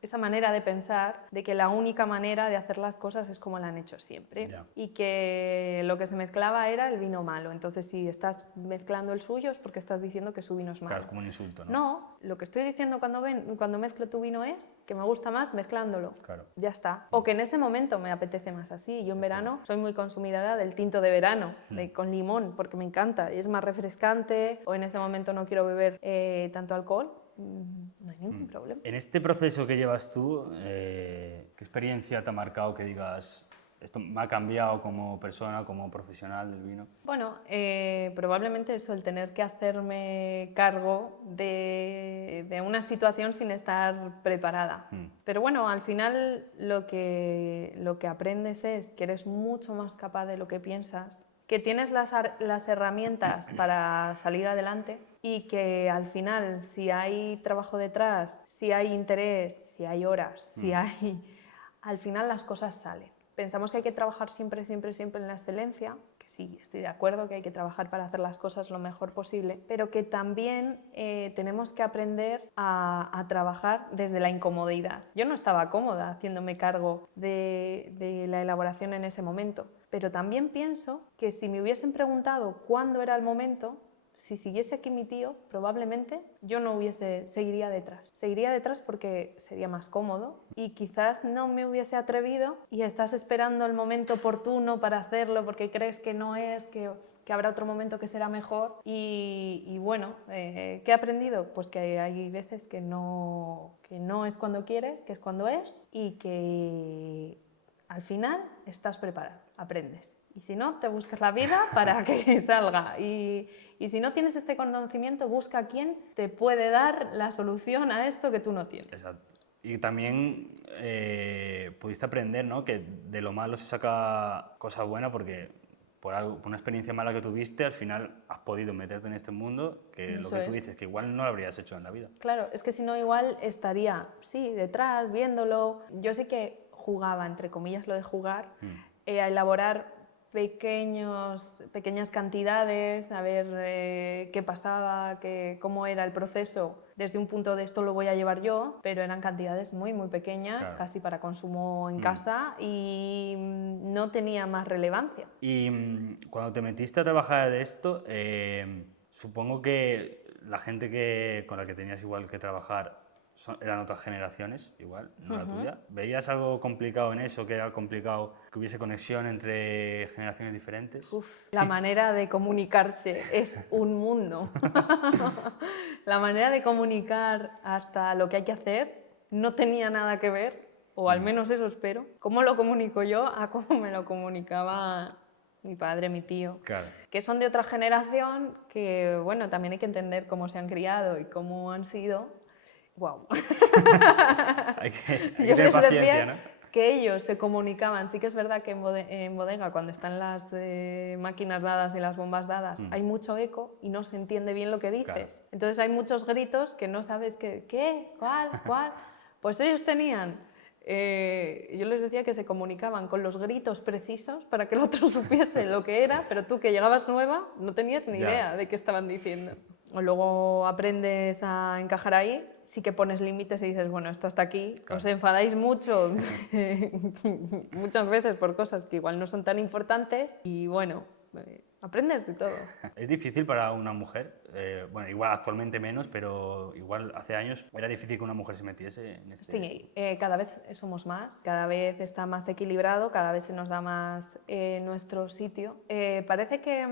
esa manera de pensar de que la única manera de hacer las cosas es como la han hecho siempre. Ya. Y que lo que se mezclaba era el vino malo. Entonces, si estás mezclando el suyo es porque estás diciendo que su vino es malo. Claro, es como un insulto, ¿no? No, lo que estoy diciendo cuando mezclo tu vino es que me gusta más mezclándolo. Claro. Ya está. O que en ese momento me apetece más así. Yo en verano soy muy consumidora del tinto de verano, con limón, porque me encanta. Y es más refrescante. O en ese momento no quiero beber tanto alcohol. No hay ningún problema. En este proceso que llevas tú, ¿qué experiencia te ha marcado que digas, esto me ha cambiado como persona, como profesional del vino? Bueno, probablemente eso, el tener que hacerme cargo de una situación sin estar preparada. Pero bueno, al final lo que aprendes es que eres mucho más capaz de lo que piensas, que tienes las herramientas para salir adelante y que al final, si hay trabajo detrás, si hay interés, si hay horas, al final las cosas salen. Pensamos que hay que trabajar siempre en la excelencia, que sí, estoy de acuerdo que hay que trabajar para hacer las cosas lo mejor posible, pero que también tenemos que aprender a trabajar desde la incomodidad. Yo no estaba cómoda haciéndome cargo de la elaboración en ese momento, pero también pienso que si me hubiesen preguntado cuándo era el momento, si siguiese aquí mi tío, probablemente yo no seguiría detrás. Seguiría detrás porque sería más cómodo y quizás no me hubiese atrevido y estás esperando el momento oportuno para hacerlo porque crees que no es, que habrá otro momento que será mejor. Y bueno, ¿qué he aprendido? Pues que hay veces que no es cuando quieres, que es cuando es y que al final estás preparado, aprendes. Y si no, te buscas la vida para que salga. Y si no tienes este conocimiento, busca a quien te puede dar la solución a esto que tú no tienes. Exacto. Y también pudiste aprender, ¿no?, que de lo malo se saca cosa buena porque por una experiencia mala que tuviste, al final has podido meterte en este mundo, que Eso lo que tú es. dices, que igual no lo habrías hecho en la vida. Claro, es que si no igual estaría, sí, detrás, viéndolo. Yo sí que jugaba, entre comillas, lo de jugar, a elaborar pequeñas cantidades, a ver qué pasaba, cómo era el proceso desde un punto de esto lo voy a llevar yo, pero eran cantidades muy pequeñas, Claro. casi para consumo en casa y no tenía más relevancia. Y cuando te metiste a trabajar de esto, supongo que la gente con la que tenías igual que trabajar eran otras generaciones, igual, no la tuya. ¿Veías algo complicado en eso, que era complicado que hubiese conexión entre generaciones diferentes? La manera de comunicarse es un mundo. La manera de comunicar hasta lo que hay que hacer no tenía nada que ver, o al menos eso espero, cómo lo comunico yo a cómo me lo comunicaba mi padre, mi tío, Claro. que son de otra generación que, bueno, también hay que entender cómo se han criado y cómo han sido. ¡Guau! Hay que Yo tener les paciencia, decía ¿no? que ellos se comunicaban. Sí que es verdad que en bodega, cuando están las máquinas dadas y las bombas dadas, hay mucho eco y no se entiende bien lo que dices. Claro. Entonces hay muchos gritos que no sabes qué, cuál. Pues ellos tenían... yo les decía que se comunicaban con los gritos precisos para que el otro supiese lo que era, pero tú que llegabas nueva no tenías ni Ya. idea de qué estaban diciendo. O luego aprendes a encajar ahí, sí que pones límites y dices, bueno, esto hasta aquí, Claro. os enfadáis mucho muchas veces por cosas que igual no son tan importantes y bueno, aprendes de todo. ¿Es difícil para una mujer? Bueno, igual actualmente menos, pero igual hace años era difícil que una mujer se metiese en este... Sí, cada vez somos más, cada vez está más equilibrado, cada vez se nos da más nuestro sitio. Parece que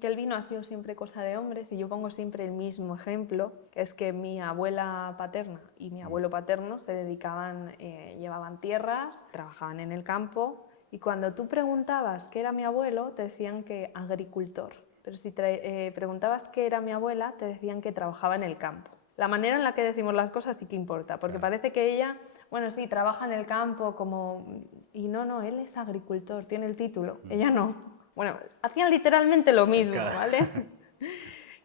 el vino ha sido siempre cosa de hombres y yo pongo siempre el mismo ejemplo, que es que mi abuela paterna y mi abuelo paterno se dedicaban, llevaban tierras, trabajaban en el campo y cuando tú preguntabas qué era mi abuelo te decían que agricultor, pero si preguntabas qué era mi abuela te decían que trabajaba en el campo. La manera en la que decimos las cosas sí que importa, porque parece que ella, bueno, sí, trabaja en el campo como... Y no, él es agricultor, tiene el título, ella no. Bueno, hacían literalmente lo mismo, ¿vale?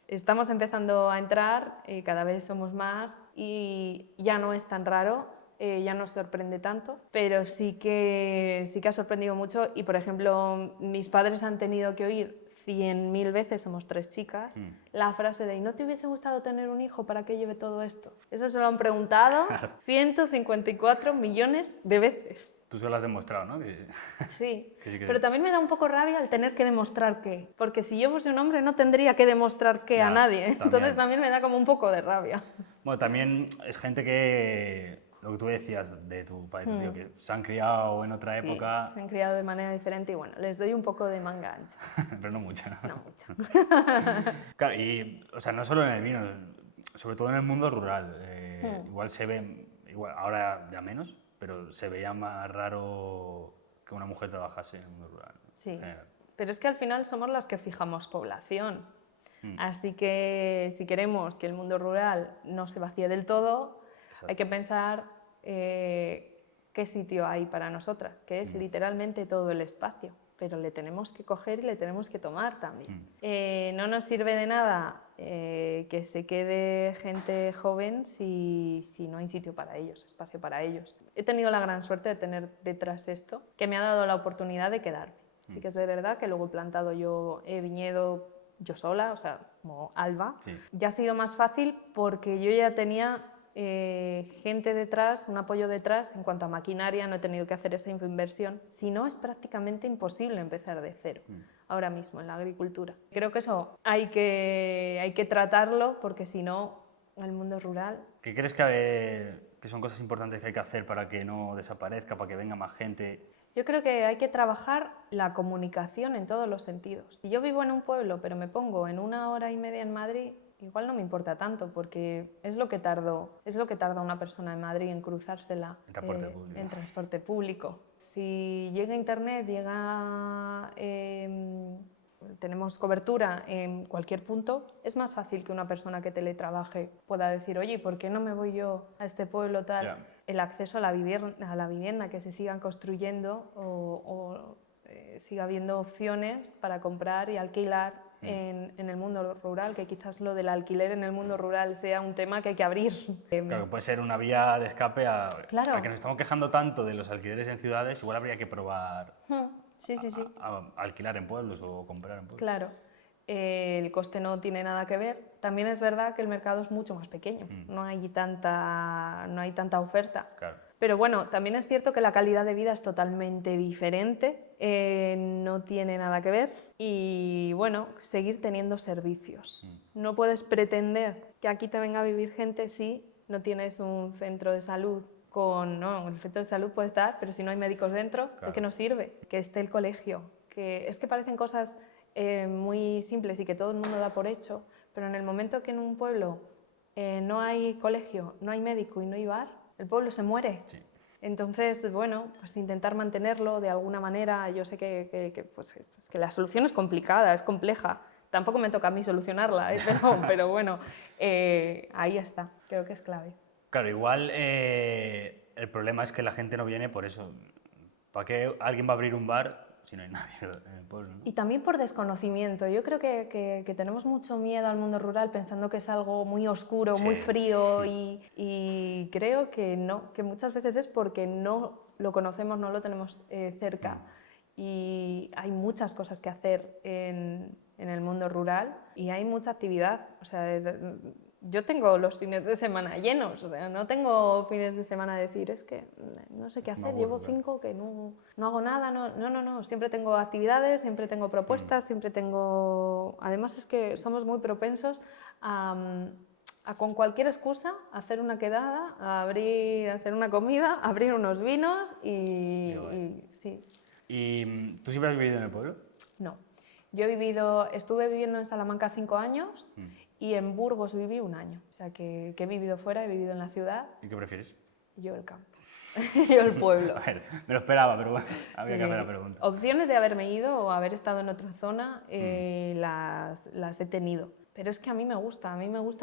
Estamos empezando a entrar, cada vez somos más y ya no es tan raro, ya no sorprende tanto, pero sí que ha sorprendido mucho y, por ejemplo, mis padres han tenido que oír 100.000 veces, somos 3 chicas, la frase de ¿y no te hubiese gustado tener un hijo para que lleve todo esto? Eso se lo han preguntado 154 millones de veces. Tú se lo has demostrado, ¿no? Sí, que pero también me da un poco rabia el tener que demostrar qué, porque si yo fuese un hombre no tendría que demostrar qué a nadie, entonces también me da como un poco de rabia. Bueno, también es gente que, lo que tú decías de tu padre y tu tío, que se han criado en otra época... Se han criado de manera diferente y bueno, les doy un poco de manga ancha. Pero no mucha. No mucha. Claro, y o sea, no solo en el vino, sobre todo en el mundo rural. Igual se ve, igual, ahora ya menos, pero se veía más raro que una mujer trabajase en el mundo rural. Sí, pero es que al final somos las que fijamos población. Así que si queremos que el mundo rural no se vacíe del todo, hay que pensar qué sitio hay para nosotras, que es literalmente todo el espacio, pero le tenemos que coger y le tenemos que tomar también. No nos sirve de nada que se quede gente joven si no hay sitio para ellos, espacio para ellos. He tenido la gran suerte de tener detrás esto, que me ha dado la oportunidad de quedarme. Sí que es de verdad que luego he plantado yo viñedo yo sola, o sea, como Alba. Ya ha sido más fácil porque yo ya tenía gente detrás, un apoyo detrás. En cuanto a maquinaria no he tenido que hacer esa inversión, si no es prácticamente imposible empezar de cero ahora mismo en la agricultura. Creo que eso hay que tratarlo porque si no el mundo rural... ¿Qué crees que son cosas importantes que hay que hacer para que no desaparezca, para que venga más gente? Yo creo que hay que trabajar la comunicación en todos los sentidos. Si yo vivo en un pueblo pero me pongo en 1 hora y media en Madrid, igual no me importa tanto porque es lo que tarda una persona en Madrid en cruzársela en transporte público. Si llega internet, tenemos cobertura en cualquier punto, es más fácil que una persona que teletrabaje pueda decir, oye, ¿por qué no me voy yo a este pueblo tal? Yeah. El acceso a la vivienda, que se sigan construyendo o siga habiendo opciones para comprar y alquilar en el mundo rural, que quizás lo del alquiler en el mundo rural sea un tema que hay que abrir. Claro, puede ser una vía de escape a que nos estamos quejando tanto de los alquileres en ciudades, igual habría que probar sí. a alquilar en pueblos o comprar en pueblos. Claro, el coste no tiene nada que ver. También es verdad que el mercado es mucho más pequeño, no hay tanta oferta. Claro. Pero bueno, también es cierto que la calidad de vida es totalmente diferente, no tiene nada que ver y bueno, seguir teniendo servicios. No puedes pretender que aquí te venga a vivir gente si no tienes un centro de salud no, el centro de salud puede estar, pero si no hay médicos dentro, claro. ¿De qué nos sirve? Que esté el colegio, es que parecen cosas muy simples y que todo el mundo da por hecho, pero en el momento que en un pueblo no hay colegio, no hay médico y no hay bar, el pueblo se muere. Sí. Entonces, bueno, pues intentar mantenerlo de alguna manera. Yo sé que la solución es complicada, es compleja. Tampoco me toca a mí solucionarla, pero bueno, ahí está, creo que es clave. Claro, igual el problema es que la gente no viene por eso. ¿Para qué alguien va a abrir un bar si no hay nadie en el pueblo? ¿No? Y también por desconocimiento. Yo creo que tenemos mucho miedo al mundo rural pensando que es algo muy oscuro, muy frío y creo que no, que muchas veces es porque no lo conocemos, no lo tenemos cerca. Y hay muchas cosas que hacer en el mundo rural y hay mucha actividad. O sea, yo tengo los fines de semana llenos, o sea, no tengo fines de semana de decir, es que no sé qué hacer, llevo 5 que no hago nada, no, siempre tengo actividades, siempre tengo propuestas, siempre tengo... Además es que somos muy propensos a con cualquier excusa hacer una quedada, hacer una comida, abrir unos vinos y sí. ¿Y tú siempre has vivido en el pueblo? No, estuve viviendo en Salamanca 5 años y en Burgos viví 1 año, o sea que he vivido fuera, he vivido en la ciudad. ¿Y qué prefieres? Yo el campo, yo el pueblo. A ver, me lo esperaba, pero bueno, había que hacer la pregunta. Opciones de haberme ido o haber estado en otra zona las he tenido. Pero es que a mí me gusta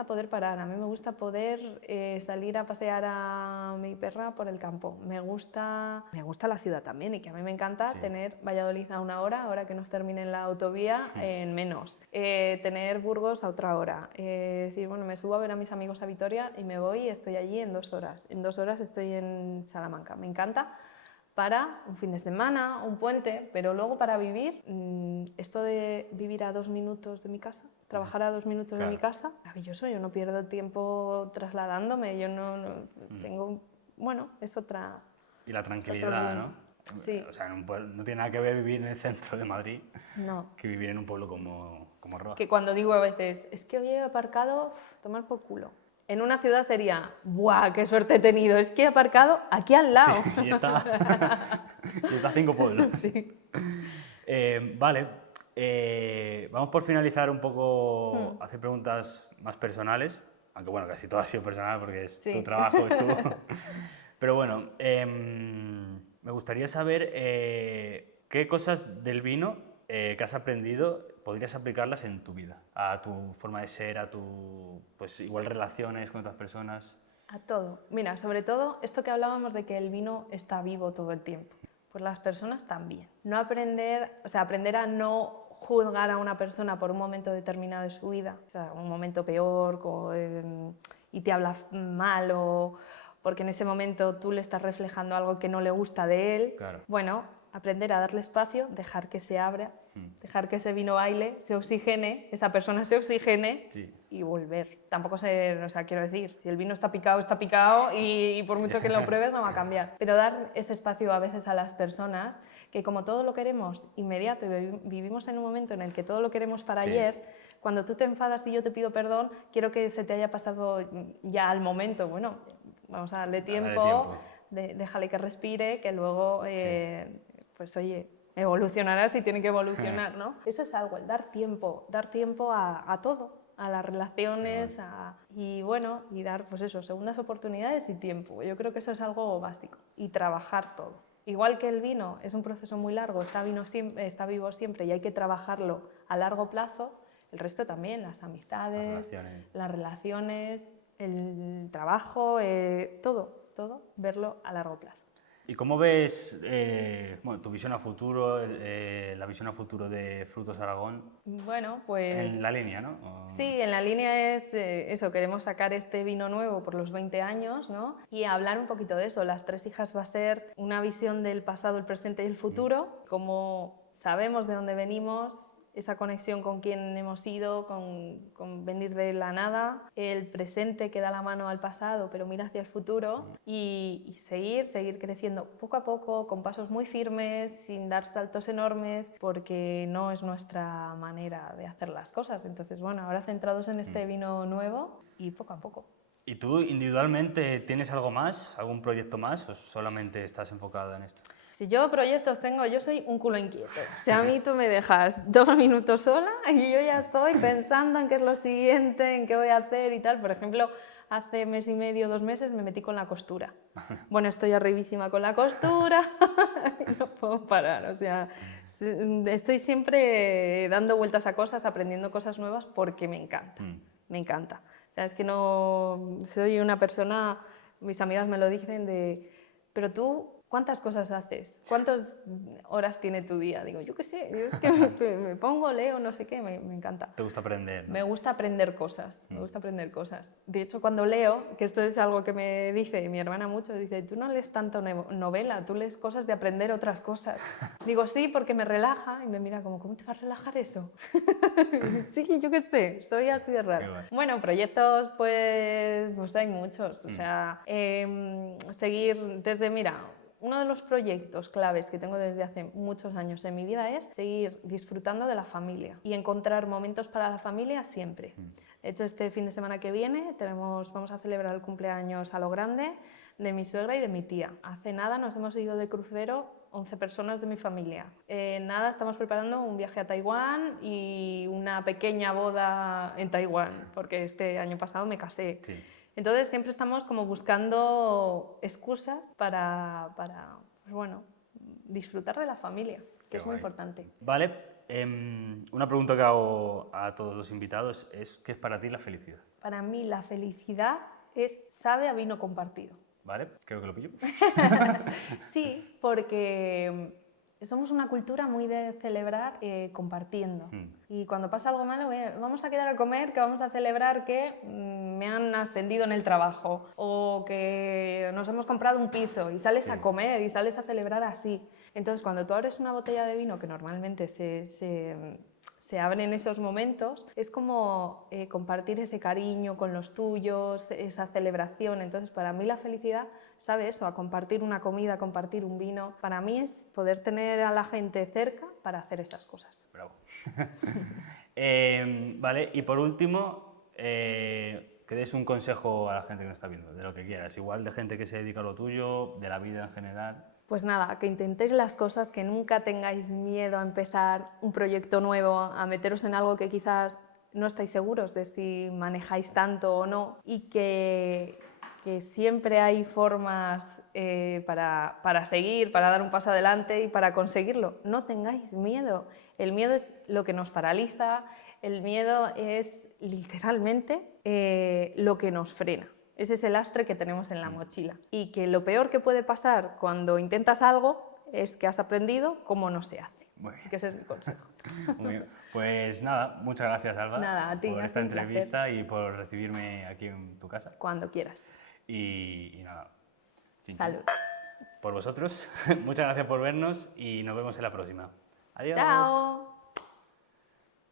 poder parar, a mí me gusta poder salir a pasear a mi perra por el campo. Me gusta la ciudad también y que a mí me encanta tener Valladolid a 1 hora, ahora que nos termine la autovía, en menos. Tener Burgos a otra hora. Decir, bueno, me subo a ver a mis amigos a Vitoria y me voy y estoy allí en 2 horas. En 2 horas estoy en Salamanca. Me encanta. Para un fin de semana, un puente, pero luego para vivir, esto de vivir a 2 minutos de mi casa, trabajar a 2 minutos de mi casa, maravilloso, yo no pierdo tiempo trasladándome, yo no tengo, bueno, es otra... Y la tranquilidad, ¿no? Sí. O sea, en un pueblo, no tiene nada que ver vivir en el centro de Madrid que vivir en un pueblo como Roa. Que cuando digo a veces, es que hoy he aparcado, tomar por culo. En una ciudad sería, ¡buah, qué suerte he tenido! Es que he aparcado aquí al lado. Sí, y está a 5 pueblos. Sí. Vale, vamos por finalizar un poco, hacer preguntas más personales, aunque bueno, casi todo ha sido personal porque es tu trabajo, es tu... Pero bueno, me gustaría saber qué cosas del vino que has aprendido podrías aplicarlas en tu vida, a tu forma de ser, a tu, pues igual relaciones con otras personas. A todo. Mira, sobre todo esto que hablábamos de que el vino está vivo todo el tiempo. Pues las personas también. No aprender, o sea, aprender a no juzgar a una persona por un momento determinado de su vida, o sea, un momento peor y te habla mal o porque en ese momento tú le estás reflejando algo que no le gusta de él. Claro. Bueno, aprender a darle espacio, dejar que se abra, dejar que ese vino baile, se oxigene, esa persona se oxigene y volver. Tampoco ser, o sea, quiero decir, si el vino está picado y por mucho que lo pruebes no va a cambiar. Pero dar ese espacio a veces a las personas que como todo lo queremos inmediato y vivimos en un momento en el que todo lo queremos para ayer, cuando tú te enfadas y yo te pido perdón, quiero que se te haya pasado ya al momento. Bueno, vamos a darle tiempo. Déjale que respire, que luego, pues oye, evolucionará si tiene que evolucionar, ¿no? Eso es algo, el dar tiempo a todo, a las relaciones, y bueno, y dar, pues eso, segundas oportunidades y tiempo. Yo creo que eso es algo básico. Y trabajar todo. Igual que el vino es un proceso muy largo, está vivo siempre y hay que trabajarlo a largo plazo, el resto también, las amistades, las relaciones, el trabajo, todo, verlo a largo plazo. ¿Y cómo ves bueno, tu visión a futuro, la visión a futuro de Frutos Aragón? Bueno, pues... En la línea, ¿no? Sí, en la línea es eso, queremos sacar este vino nuevo por los 20 años, ¿no? Y hablar un poquito de eso. Las Tres Hijas va a ser una visión del pasado, el presente y el futuro, como sabemos de dónde venimos, esa conexión con quién hemos sido, con venir de la nada, el presente que da la mano al pasado pero mira hacia el futuro y seguir creciendo poco a poco, con pasos muy firmes, sin dar saltos enormes, porque no es nuestra manera de hacer las cosas. Entonces, bueno, ahora centrados en este vino nuevo y poco a poco. ¿Y tú individualmente tienes algo más, algún proyecto más o solamente estás enfocada en esto? Si yo proyectos tengo, yo soy un culo inquieto. O sea, a mí tú me dejas 2 minutos sola y yo ya estoy pensando en qué es lo siguiente, en qué voy a hacer y tal. Por ejemplo, hace 1 mes y medio, 2 meses me metí con la costura. Bueno, estoy arribísima con la costura y no puedo parar. O sea, estoy siempre dando vueltas a cosas, aprendiendo cosas nuevas porque me encanta. Me encanta. O sea, es que no soy una persona, mis amigas me lo dicen, pero tú ¿cuántas cosas haces? ¿Cuántas horas tiene tu día? Digo, yo qué sé, yo es que me pongo, leo, no sé qué, me encanta. ¿Te gusta aprender? ¿No? Me gusta aprender cosas, me gusta aprender cosas. De hecho, cuando leo, que esto es algo que me dice mi hermana mucho, dice, tú no lees tanto novela, tú lees cosas de aprender otras cosas. Digo, sí, porque me relaja, y me mira como, ¿cómo te va a relajar eso? Sí, yo qué sé, soy así de rara. Bueno, proyectos, pues hay muchos, o sea, seguir desde, mira, uno de los proyectos claves que tengo desde hace muchos años en mi vida es seguir disfrutando de la familia y encontrar momentos para la familia siempre. De hecho, este fin de semana que viene vamos a celebrar el cumpleaños a lo grande de mi suegra y de mi tía. Hace nada nos hemos ido de crucero 11 personas de mi familia. Nada, estamos preparando un viaje a Taiwán y una pequeña boda en Taiwán, porque este año pasado me casé. Sí. Entonces siempre estamos como buscando excusas para pues bueno, disfrutar de la familia, que es muy importante. Vale, una pregunta que hago a todos los invitados es, ¿qué es para ti la felicidad? Para mí la felicidad sabe a vino compartido. ¿Vale? Creo que lo pillo. Sí, porque somos una cultura muy de celebrar compartiendo. Y cuando pasa algo malo, vamos a quedar a comer, que vamos a celebrar que me han ascendido en el trabajo o que nos hemos comprado un piso y sales a comer y sales a celebrar así. Entonces, cuando tú abres una botella de vino, que normalmente se abre en esos momentos, es como compartir ese cariño con los tuyos, esa celebración. Entonces, para mí la felicidad sabe eso, a compartir una comida, a compartir un vino. Para mí es poder tener a la gente cerca para hacer esas cosas. Bravo. Vale, y por último, que des un consejo a la gente que nos está viendo, de lo que quieras, igual de gente que se dedica a lo tuyo, de la vida en general. Pues nada, que intentéis las cosas, que nunca tengáis miedo a empezar un proyecto nuevo, a meteros en algo que quizás no estáis seguros de si manejáis tanto o no, y que siempre hay formas para seguir, para dar un paso adelante y para conseguirlo. No tengáis miedo. El miedo es lo que nos paraliza, el miedo es literalmente lo que nos frena. Ese es el lastre que tenemos en la mochila. Y que lo peor que puede pasar cuando intentas algo es que has aprendido cómo no se hace. Muy bien. Así que ese es mi consejo. Muy bien. Pues nada, muchas gracias, Alba, Nada, a ti, por ha esta sido un placer. entrevista y por recibirme aquí en tu casa. Cuando quieras. Y nada, chin, chin. Salud. Por vosotros, muchas gracias por vernos y nos vemos en la próxima. Adiós. Chao.